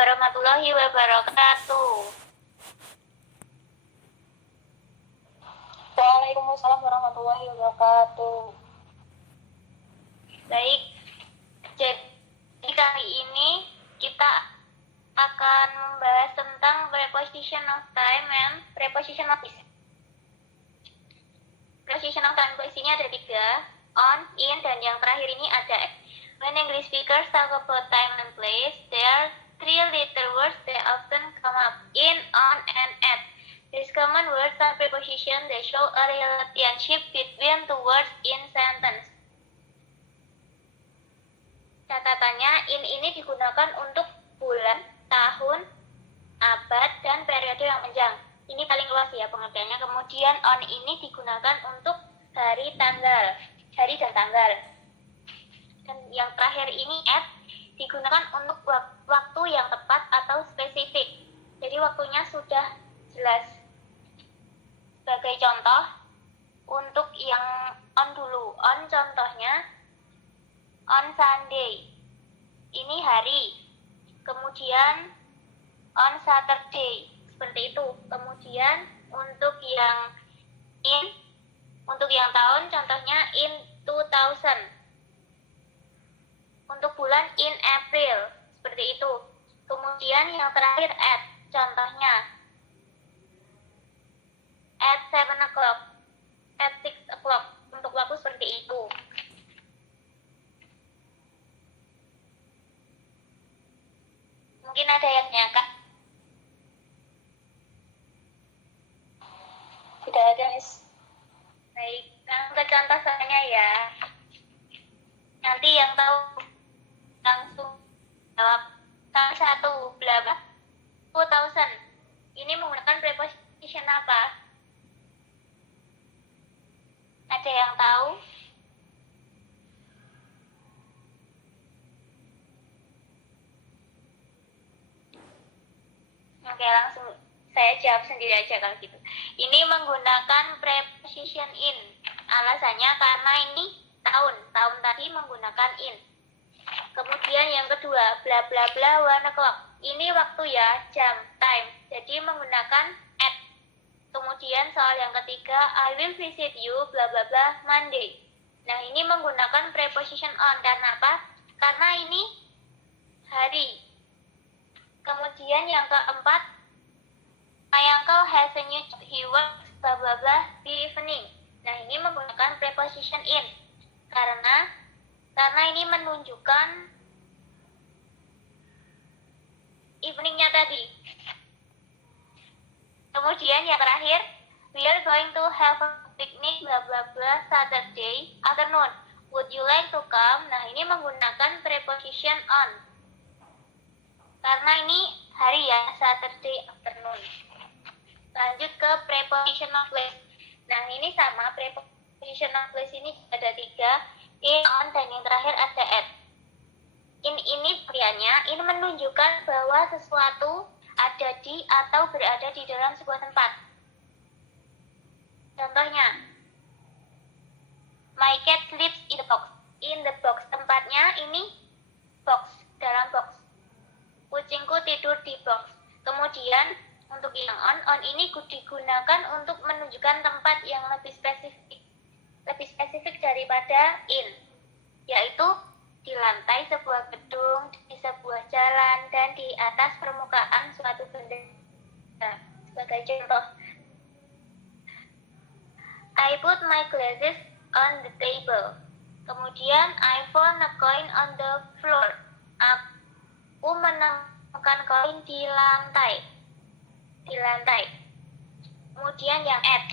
warahmatullahi wabarakatuh. Waalaikumsalam warahmatullahi wabarakatuh. Baik, jadi kali ini kita akan membahas tentang preposition of time and preposition of place. Preposition of time isinya ada 3, on, in, dan yang terakhir ini ada at. When English speakers talk about time and place, there are 3 letter words that often come up, in, on, and at. These common words are prepositions that show a relationship between two words in sentence. Catatannya, in ini digunakan untuk bulan, tahun, abad, dan periode yang panjang. Ini paling luas ya pengertiannya. Kemudian on ini digunakan untuk hari, tanggal, hari dan tanggal. Dan yang terakhir ini at digunakan untuk waktu yang tepat atau spesifik. Jadi waktunya sudah jelas. Sebagai contoh, untuk yang on dulu. On contohnya on Sunday, ini hari. Kemudian on Saturday, seperti itu. Kemudian untuk yang in, untuk yang tahun contohnya in 2000. Untuk bulan in April, seperti itu. Kemudian yang terakhir at, contohnya at 7 o'clock, at 6 o'clock, untuk waktu seperti itu. Mungkin ada yang nyangka? Tidak ada, Miss. Baik, langsung ke contoh soalnya ya. Nanti yang tahu langsung jawab. Salah satu, berapa? 2000. Ini menggunakan preposition apa? Ada yang tahu? Oke, langsung saya jawab sendiri aja kalau gitu. Ini menggunakan preposition in. Alasannya karena ini tahun. Tahun tadi menggunakan in. Kemudian yang kedua, bla bla bla 1 o'clock. Ini waktu ya, jam, time. Jadi menggunakan at. Kemudian soal yang ketiga, I will visit you bla bla bla Monday. Nah, ini menggunakan preposition on. Karena apa? Karena ini hari. Kemudian yang keempat, my uncle has a new job. He works bla bla bla the evening. Nah, ini menggunakan preposition in. Karena ini menunjukkan eveningnya tadi. Kemudian yang terakhir, we are going to have a picnic bla bla bla Saturday afternoon. Would you like to come? Nah, ini menggunakan preposition on. Karena ini hari ya, Saturday afternoon. Lanjut ke preposition of place. Nah, ini sama, preposition of place ini ada 3, in, on, dan yang terakhir ada at. In ini pilihannya, ini menunjukkan bahwa sesuatu ada di atau berada di dalam sebuah tempat. Contohnya, my cat sleeps in the box. In the box, tempatnya ini box, dalam box. Kucingku tidur di box. Kemudian untuk yang on ini digunakan untuk menunjukkan tempat yang lebih spesifik daripada in, yaitu di lantai sebuah gedung, di sebuah jalan, dan di atas permukaan suatu benda. Sebagai contoh, I put my glasses on the table. Kemudian I found a coin on the floor. Aku menemukan koin di lantai. Kemudian yang at.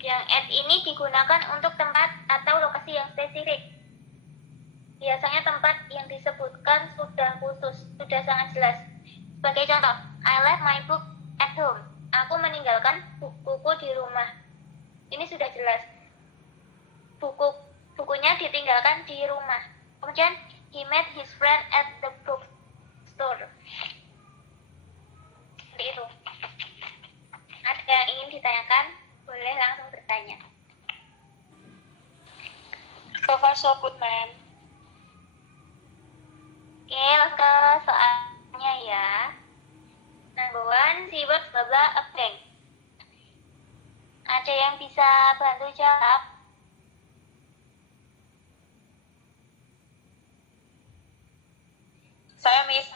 Yang at ini digunakan untuk tempat atau lokasi yang spesifik. Biasanya tempat yang disebutkan sudah khusus, sudah sangat jelas. Sebagai contoh, I left my book at home. Aku meninggalkan buku di rumah. Ini sudah jelas. Bukunya ditinggalkan di rumah. Kemudian, he met his friend at the bookstore. Seperti itu. Ada yang ingin ditanyakan? Boleh langsung bertanya. So far so good, ma'am. Oke, langsung ke Ada yang bisa bantu jawab? Saya, Miss.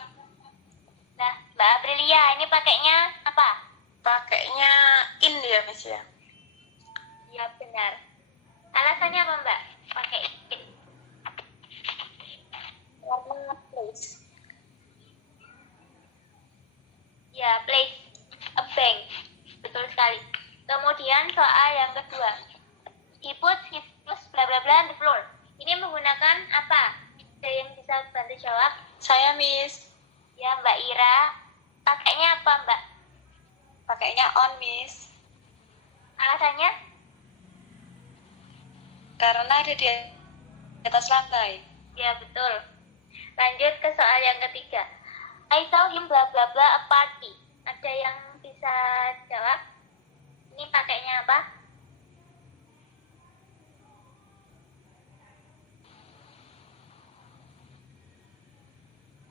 Nah, Mbak Aprilia, ini pakainya apa? Pakainya in ya, Miss ya. Ya, benar. Alasannya apa, Mbak? Pakai in. Warna place. Ya, place a bank. Betul sekali. Kemudian soal yang kedua. He put his shoes bla bla bla on the floor. Ini menggunakan apa? Ada yang bisa bantu jawab? Saya, Miss. Ya, Mbak Ira. Pakainya apa, Mbak? Pakainya on, Miss. Alasannya? Karena ada di atas lantai. Ya, betul. Lanjut ke soal yang ketiga. I saw him bla bla bla a party. Ada yang bisa jawab? Ini pakainya apa?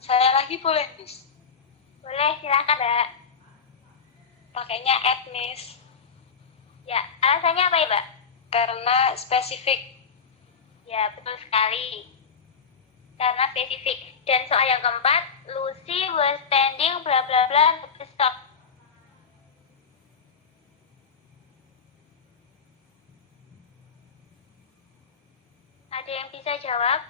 Saya lagi boleh, Miss? Boleh, silakan, Mbak. Pakainya at, Miss. Ya, alasannya apa ya, Mbak? Karena spesifik. Ya, betul sekali. Karena spesifik. Dan soal yang keempat, Lucy was standing bla bla bla at the stop. Ada yang bisa jawab?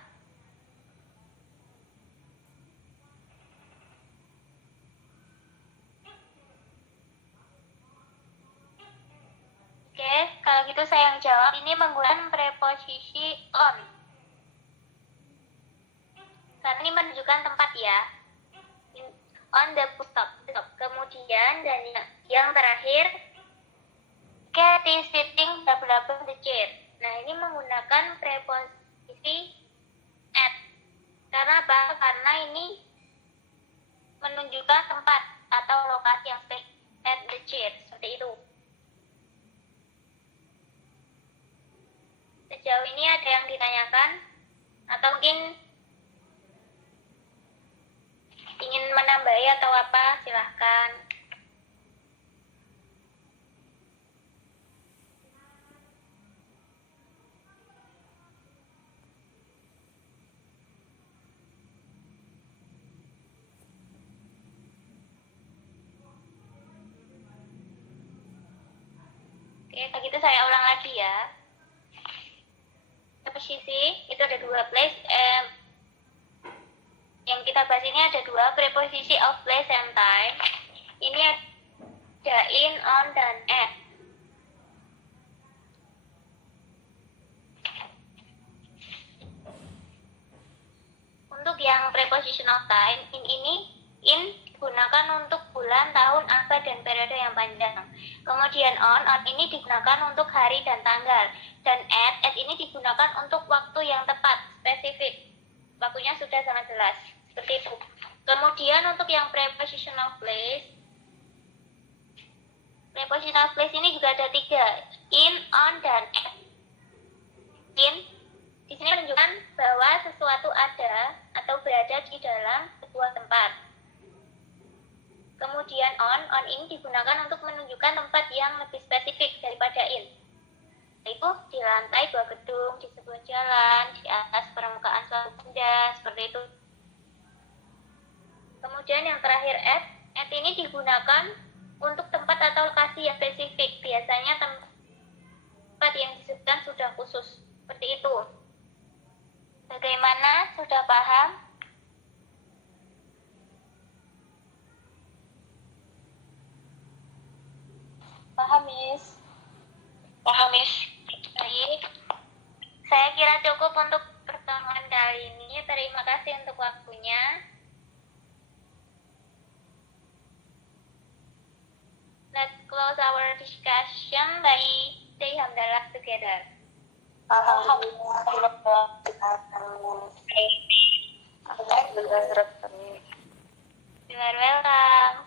Oke, kalau gitu saya yang jawab. Ini menggunakan preposisi on. Karena ini menunjukkan tempat ya. On the bus stop. Kemudian dan yang terakhir, Cat is sitting bla bla bla on the chair. Nah, ini menggunakan preposisi at. Karena apa? Karena ini menunjukkan tempat atau lokasi yang spesifik, at the chair, seperti itu. Sejauh ini ada yang ditanyakan? Atau mungkin ingin menambahi atau apa? Silahkan. Oke, kalau gitu saya ulang lagi ya. Preposisi itu ada dua, place yang kita bahas ini ada dua, preposisi of place and time. Ini ada in, on, dan at. Untuk yang preposition of time, in digunakan untuk bulan, tahun, abad, dan periode yang panjang. Kemudian on ini digunakan untuk hari dan tanggal. Dan at ini digunakan untuk waktu yang tepat, spesifik. Waktunya sudah sangat jelas, seperti itu. Kemudian untuk yang preposition of place, preposition of place ini juga ada tiga, in, on, dan at. In di sini menunjukkan bahwa sesuatu ada atau berada di dalam sebuah tempat. Kemudian on ini digunakan untuk menunjukkan tempat yang lebih spesifik daripada in, yaitu di lantai dua gedung, di sebuah jalan, di atas permukaan suatu benda, seperti itu. Kemudian yang terakhir at ini digunakan untuk tempat atau lokasi yang spesifik, biasanya tempat yang disebutkan sudah khusus, seperti itu. Bagaimana? Sudah paham? Paham, Miss. Paham, Miss. Baik. Saya kira cukup untuk pertemuan kali ini. Terima kasih untuk waktunya. Let's close our discussion by say hamdalah together. Alhamdulillah. You are welcome.